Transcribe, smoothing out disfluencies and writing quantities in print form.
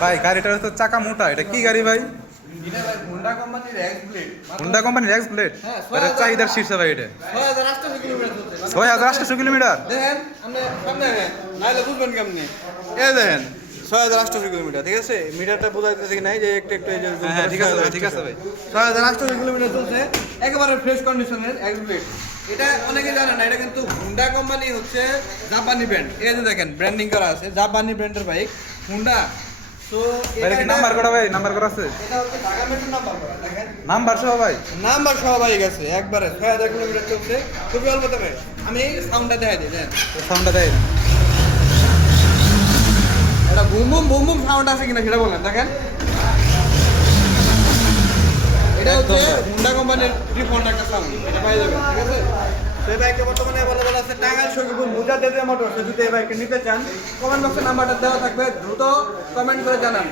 ভাই গাড়িটার তো চাকা মোটা, এটা কি গাড়ি ভাই? এটা ভাই হোন্ডা কোম্পানির এক্স ব্লেড। হোন্ডা কোম্পানির এক্স ব্লেড। হ্যাঁ, এটা চাহিদার শীর্ষে ভাই এটা। 6800 কিলোমিটার চলছে। 6800 কিলোমিটার। দেখেন আপনি সামনে দেখেন, নাইলে বুঝবেন কেমনে। এই দেখেন 6800 কিলোমিটার, ঠিক আছে? মিটারটা বোঝাইতেছে কি নাই যে একটু একটু এই যে হ্যাঁ ঠিক আছে ভাই, ঠিক আছে ভাই। 6800 কিলোমিটার চলছে, একেবারে ফ্রেশ কন্ডিশনের এক্স ব্লেড। এটা অনেকে জানে না, এটা কিন্তু হোন্ডা কোম্পানি হচ্ছে জাপানি ব্র্যান্ড। এই যে দেখেন ব্র্যান্ডিং করা আছে, জাপানি ব্র্যান্ডের বাইক হোন্ডা। তো ভাই কি নাম্বার করা ভাই? নাম্বার করা আছে? এটা হচ্ছে ঢাকা মেট্রো নাম্বার করা, দেখেন নাম্বার সহ ভাই? নাম্বার সহ বাইক আছে, একবারে 6000 কিলোমিটার চলছে, খুবই অল্প দামে। আমি সাউন্ডটা দেখাই দিই, দেখেন সাউন্ডটা দেয়। এটা boom boom boom boom sound আছে কিনা সেটা বলেন, দেখেন। এটা হচ্ছে হোন্ডা কোম্পানির ডিফল্ট একটা সাউন্ড, এটা পাই যাবেন, ঠিক আছে? তো এই বাইকটা বর্তমানে অ্যাভেলেবল আছে টাঙ্গাইল সখীপুর মুজাদ্দেদিয়া মোটরস। যদি এই বাইকটা নিতে চান, কমেন্ট বক্সে নাম্বারটা দেওয়া থাকবে, দ্রুত কমেন্ট করে জানান।